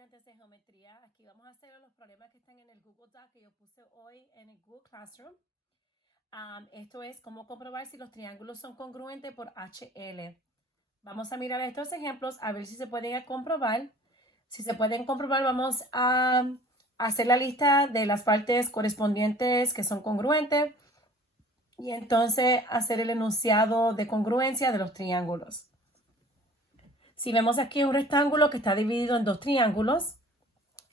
estudiantes de geometría. Aquí vamos a hacer los problemas que están en el Google Doc que yo puse hoy en el Google Classroom. Esto es cómo comprobar si los triángulos son congruentes por HL. Vamos a mirar estos ejemplos a ver si se pueden comprobar. Si se pueden comprobar, vamos a hacer la lista de las partes correspondientes que son congruentes y entonces hacer el enunciado de congruencia de los triángulos. Si vemos aquí un rectángulo que está dividido en dos triángulos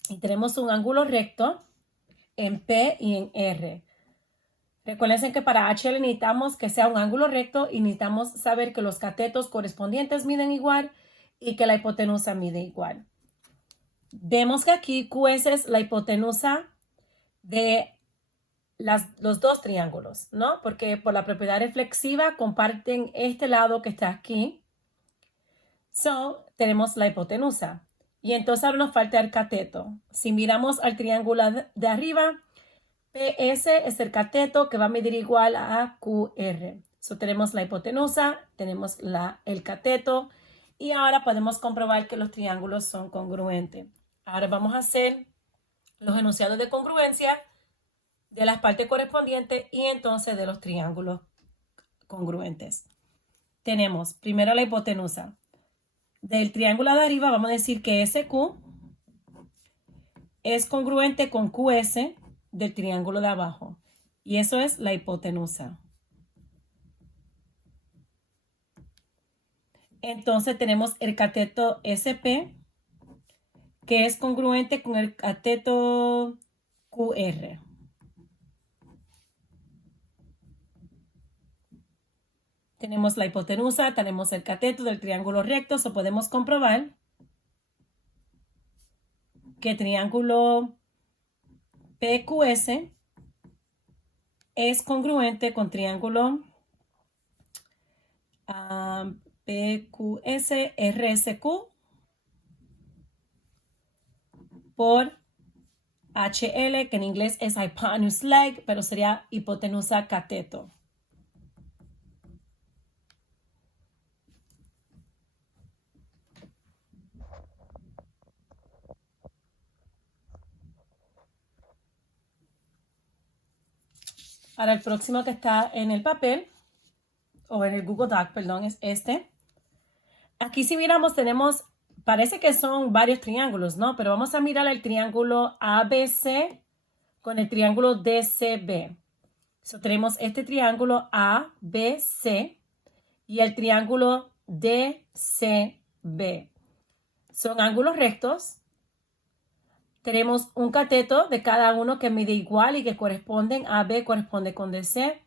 y tenemos un ángulo recto en P y en R. Recuerden que para HL necesitamos que sea un ángulo recto y necesitamos saber que los catetos correspondientes miden igual y que la hipotenusa mide igual. Vemos que aquí QS es la hipotenusa de los dos triángulos, ¿no? Porque por la propiedad reflexiva comparten este lado que está aquí. Tenemos la hipotenusa. Y entonces ahora nos falta el cateto. Si miramos al triángulo de arriba, PS es el cateto que va a medir igual a QR. Tenemos la hipotenusa, tenemos el cateto y ahora podemos comprobar que los triángulos son congruentes. Ahora vamos a hacer los enunciados de congruencia de las partes correspondientes y entonces de los triángulos congruentes. Tenemos primero la hipotenusa. Del triángulo de arriba vamos a decir que SQ es congruente con QS del triángulo de abajo. Y eso es la hipotenusa. Entonces tenemos el cateto SP, que es congruente con el cateto QR. Tenemos la hipotenusa, tenemos el cateto del triángulo recto, podemos comprobar que el triángulo PQS es congruente con triángulo PQS RSQ por HL, que en inglés es hypotenuse leg, pero sería hipotenusa cateto. Ahora el próximo que está en el papel, o en el Google Doc, perdón, es este. Aquí si miramos parece que son varios triángulos, ¿no? Pero vamos a mirar el triángulo ABC con el triángulo DCB. Tenemos este triángulo ABC y el triángulo DCB. Son ángulos rectos. Tenemos un cateto de cada uno que mide igual y que corresponden. AB corresponde con DC.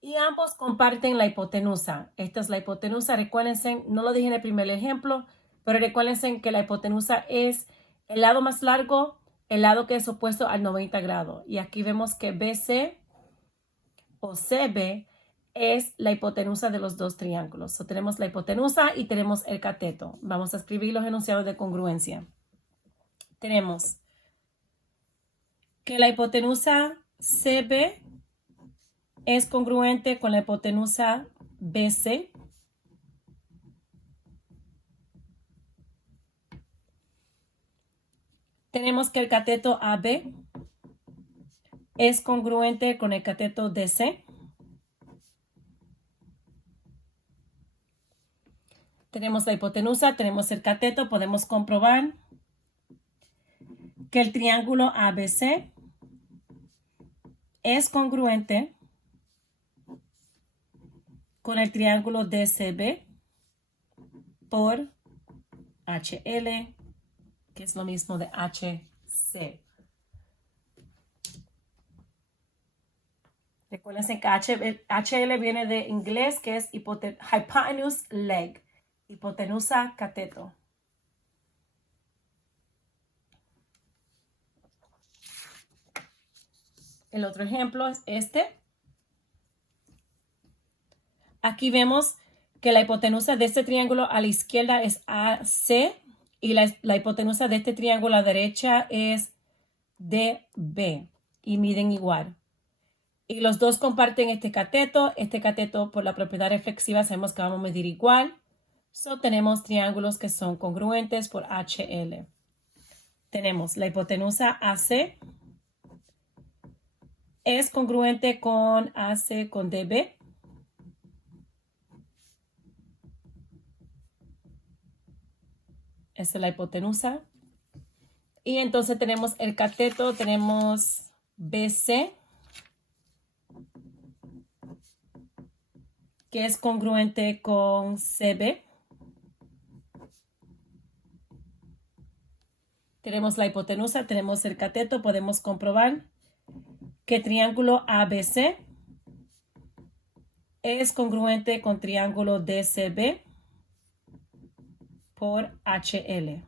Y ambos comparten la hipotenusa. Esta es la hipotenusa. Recuérdense, no lo dije en el primer ejemplo, pero recuérdense que la hipotenusa es el lado más largo, el lado que es opuesto al 90 grados. Y aquí vemos que BC o CB es la hipotenusa de los dos triángulos. Tenemos la hipotenusa y tenemos el cateto. Vamos a escribir los enunciados de congruencia. Tenemos que la hipotenusa CB es congruente con la hipotenusa BC. Tenemos que el cateto AB es congruente con el cateto DC. Tenemos la hipotenusa, tenemos el cateto, podemos comprobar que el triángulo ABC es congruente con el triángulo DCB por HL, que es lo mismo de HC. Recuerden que HL viene de inglés, que es hypotenuse leg, hipotenusa cateto. El otro ejemplo es este. Aquí vemos que la hipotenusa de este triángulo a la izquierda es AC y la hipotenusa de este triángulo a la derecha es DB y miden igual. Y los dos comparten este cateto. Este cateto por la propiedad reflexiva sabemos que vamos a medir igual. Tenemos triángulos que son congruentes por HL. tenemos la hipotenusa AC es congruente con AC con DB. Esa es la hipotenusa. Y entonces tenemos el cateto, tenemos BC, que es congruente con CB. Tenemos la hipotenusa, tenemos el cateto, podemos comprobar que triángulo ABC es congruente con triángulo DCB por HL.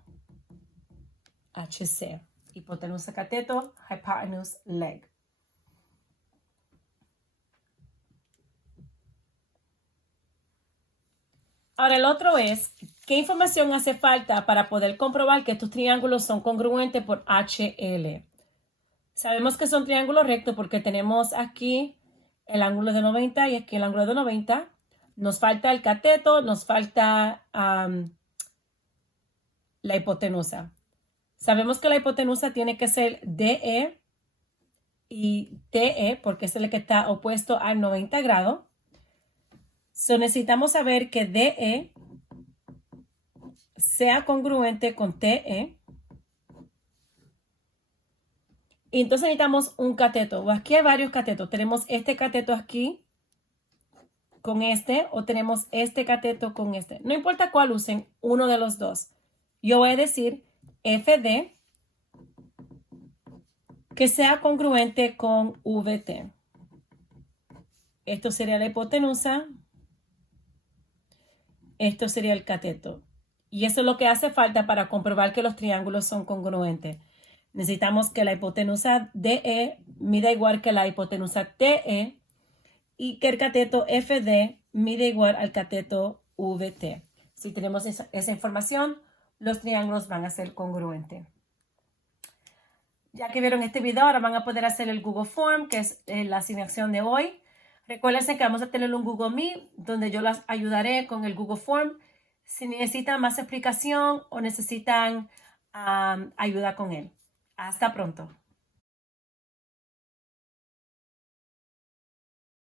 HC. Hipotenusa, cateto, hypotenuse, leg. Ahora el otro es, ¿qué información hace falta para poder comprobar que estos triángulos son congruentes por HL? Sabemos que son triángulos rectos porque tenemos aquí el ángulo de 90 y aquí el ángulo de 90. Nos falta el cateto, nos falta la hipotenusa. Sabemos que la hipotenusa tiene que ser DE y TE porque es el que está opuesto al 90 grados. So necesitamos saber que DE sea congruente con TE. Y entonces necesitamos un cateto. Aquí hay varios catetos. Tenemos este cateto aquí con este o tenemos este cateto con este. No importa cuál usen, uno de los dos. Yo voy a decir FD que sea congruente con VT. Esto sería la hipotenusa. Esto sería el cateto. Y eso es lo que hace falta para comprobar que los triángulos son congruentes. Necesitamos que la hipotenusa DE mida igual que la hipotenusa TE y que el cateto FD mide igual al cateto VT. Si tenemos esa información, los triángulos van a ser congruentes. Ya que vieron este video, ahora van a poder hacer el Google Form, que es la asignación de hoy. Recuerden que vamos a tener un Google Meet donde yo las ayudaré con el Google Form. Si necesitan más explicación o necesitan ayuda con él. Hasta pronto.